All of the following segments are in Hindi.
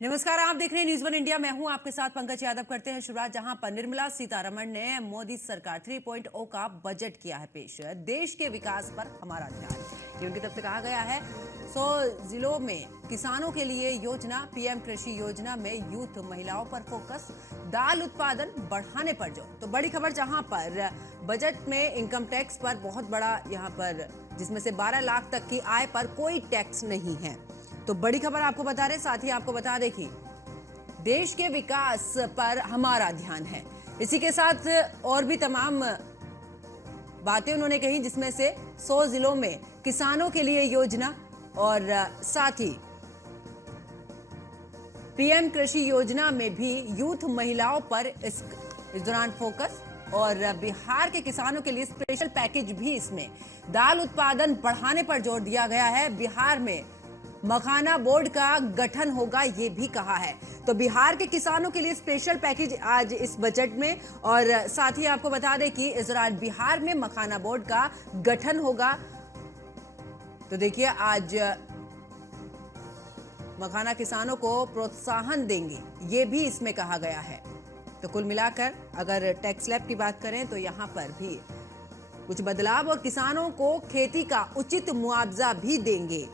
नमस्कार, आप देख रहे हैं न्यूज़ वन इंडिया। मैं हूं आपके साथ पंकज यादव। करते हैं शुरुआत जहां पर निर्मला सीतारमण ने मोदी सरकार 3.0 का बजट किया है पेश। देश के विकास पर हमारा ध्यान, ये उनकी तरफ से कहा गया है। 100 जिलों में किसानों के लिए योजना, पीएम कृषि योजना में यूथ महिलाओं पर फोकस, दाल उत्पादन बढ़ाने पर जोर। तो बड़ी खबर जहां पर बजट में इनकम टैक्स पर बहुत बड़ा, यहां पर जिसमें से 12 लाख तक की आय पर कोई टैक्स नहीं है। तो बड़ी खबर आपको बता रहे, साथ ही आपको बता दें कि देश के विकास पर हमारा ध्यान है। इसी के साथ और भी तमाम बातें उन्होंने कही, जिसमें से 100 जिलों में किसानों के लिए योजना और साथ ही पीएम कृषि योजना में भी यूथ महिलाओं पर इस दौरान फोकस, और बिहार के किसानों के लिए स्पेशल पैकेज भी इसमें। दाल उत्पादन बढ़ाने पर जोर दिया गया है। बिहार में मखाना बोर्ड का गठन होगा, ये भी कहा है। तो बिहार के किसानों के लिए स्पेशल पैकेज आज इस बजट में, और साथ ही आपको बता दें कि इस दौरान बिहार में मखाना बोर्ड का गठन होगा। तो देखिए, आज मखाना किसानों को प्रोत्साहन देंगे, ये भी इसमें कहा गया है। तो कुल मिलाकर अगर टैक्स स्लैब की बात करें तो यहां पर भी कुछ बदलाव, और किसानों को खेती का उचित मुआवजा भी देंगे,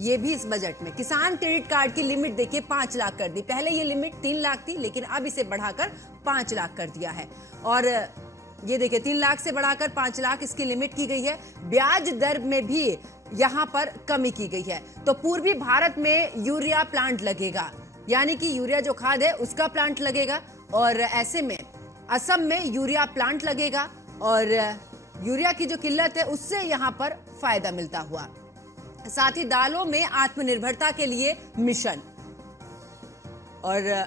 ये भी इस बजट में। किसान क्रेडिट कार्ड की लिमिट देखिए 5 लाख कर दी। पहले ये लिमिट 3 लाख थी, लेकिन अब इसे बढ़ाकर 5 लाख कर दिया है। और ये देखिए, 3 लाख से बढ़ाकर 5 लाख इसकी लिमिट की गई है। ब्याज दर में भी यहां पर कमी की गई है। तो पूर्वी भारत में यूरिया प्लांट लगेगा, यानी कि यूरिया जो खाद है उसका प्लांट लगेगा, और ऐसे में असम में यूरिया प्लांट लगेगा, और यूरिया की जो किल्लत है उससे यहां पर फायदा मिलता हुआ। साथ ही दालों में आत्मनिर्भरता के लिए मिशन, और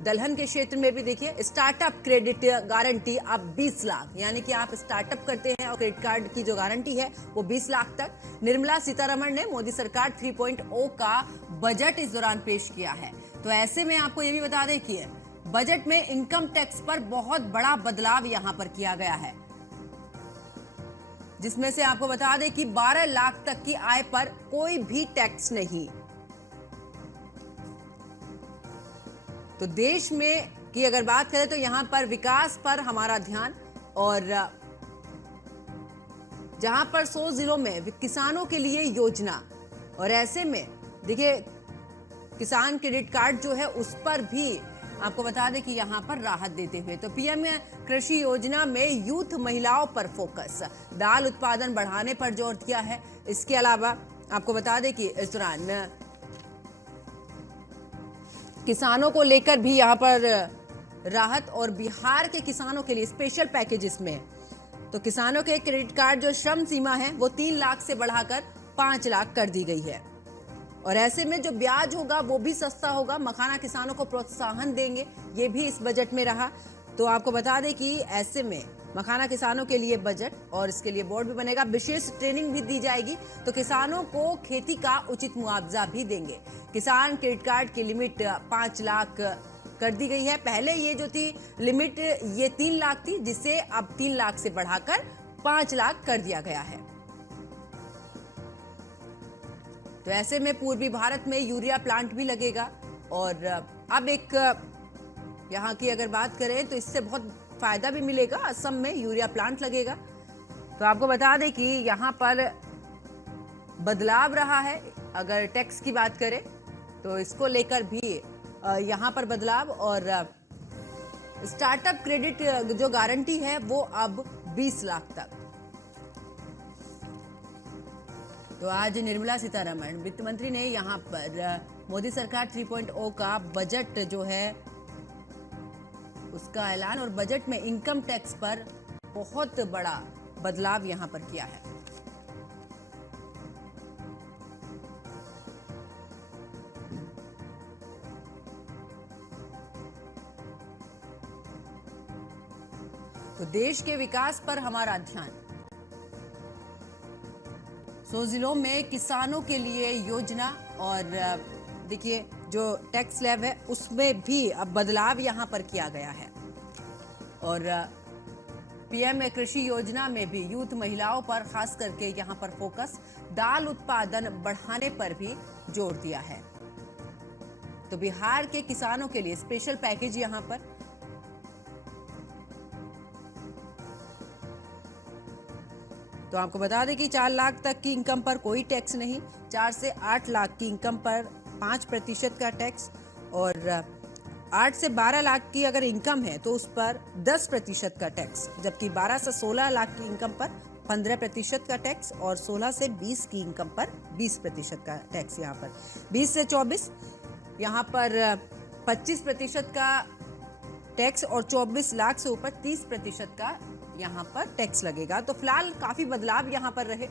दलहन के क्षेत्र में भी देखिए स्टार्टअप क्रेडिट गारंटी अब 20 लाख, यानी कि आप स्टार्टअप करते हैं और क्रेडिट कार्ड की जो गारंटी है वो 20 लाख तक। निर्मला सीतारमण ने मोदी सरकार 3.0 का बजट इस दौरान पेश किया है। तो ऐसे में आपको ये भी बता दें कि बजट में इनकम टैक्स पर बहुत बड़ा बदलाव यहां पर किया गया है, जिसमें से आपको बता दें कि 12 लाख तक की आय पर कोई भी टैक्स नहीं। तो देश में की अगर बात करें तो यहां पर विकास पर हमारा ध्यान, और जहां पर 100 जिलों में किसानों के लिए योजना, और ऐसे में देखिए किसान क्रेडिट कार्ड जो है उस पर भी आपको बता दें कि यहां पर राहत देते हुए। तो पीएम कृषि योजना में यूथ महिलाओं पर फोकस, दाल उत्पादन बढ़ाने पर जोर दिया है। इसके अलावा आपको बता दें कि इस दौरान किसानों को लेकर भी यहां पर राहत, और बिहार के किसानों के लिए स्पेशल पैकेज इसमें। तो किसानों के क्रेडिट कार्ड जो श्रम सीमा है वो 3 लाख से बढ़ाकर 5 लाख कर दी गई है, और ऐसे में जो ब्याज होगा वो भी सस्ता होगा। मखाना किसानों को प्रोत्साहन देंगे, ये भी इस बजट में रहा। तो आपको बता दें कि ऐसे में मखाना किसानों के लिए बजट, और इसके लिए बोर्ड भी बनेगा, विशेष ट्रेनिंग भी दी जाएगी। तो किसानों को खेती का उचित मुआवजा भी देंगे। किसान क्रेडिट कार्ड की लिमिट 5 लाख कर दी गई है। पहले ये जो थी लिमिट ये 3 लाख थी, जिसे अब 3 लाख से बढ़ाकर 5 लाख कर दिया गया है। तो ऐसे में पूर्वी भारत में यूरिया प्लांट भी लगेगा, और अब एक यहाँ की अगर बात करें तो इससे बहुत फायदा भी मिलेगा। असम में यूरिया प्लांट लगेगा। तो आपको बता दें कि यहाँ पर बदलाव रहा है। अगर टैक्स की बात करें तो इसको लेकर भी यहाँ पर बदलाव, और स्टार्टअप क्रेडिट जो गारंटी है वो अब 20 लाख तक। तो आज निर्मला सीतारमण वित्त मंत्री ने यहां पर मोदी सरकार 3.0 का बजट जो है उसका ऐलान, और बजट में इनकम टैक्स पर बहुत बड़ा बदलाव यहां पर किया है। तो देश के विकास पर हमारा ध्यान, 100 जिलों में किसानों के लिए योजना, और देखिए जो टैक्स स्लैब है उसमें भी अब बदलाव यहां पर किया गया है, और पीएम कृषि योजना में भी यूथ महिलाओं पर खास करके यहां पर फोकस, दाल उत्पादन बढ़ाने पर भी जोर दिया है। तो बिहार के किसानों के लिए स्पेशल पैकेज यहां पर। तो आपको बता दें कि 4 लाख तक की इनकम पर कोई टैक्स नहीं, 4 से 8 लाख की इनकम पर 5% का टैक्स, और 8 से 12 लाख की अगर इनकम है तो उस पर 10% का टैक्स, जबकि 12 से 16 लाख की इनकम पर 15% का टैक्स, और 16 से 20 की इनकम पर 20% का टैक्स यहाँ पर। 20 से 24 यहाँ पर 25% का टैक्स, और 24 लाख से ऊपर 30% का यहाँ पर टैक्स लगेगा। तो फिलहाल काफी बदलाव यहाँ पर रहे।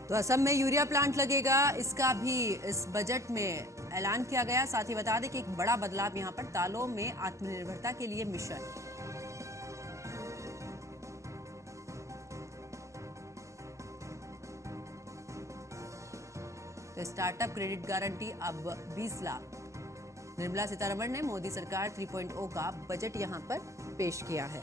तो असम में यूरिया प्लांट लगेगा, इसका भी इस बजट में ऐलान किया गया। साथ ही बता दें कि एक बड़ा बदलाव यहाँ पर दालों में आत्मनिर्भरता के लिए मिशन। तो स्टार्टअप क्रेडिट गारंटी अब 20 लाख। निर्मला सीतारमण ने मोदी सरकार 3.0 का बजट यहां पर पेश किया है।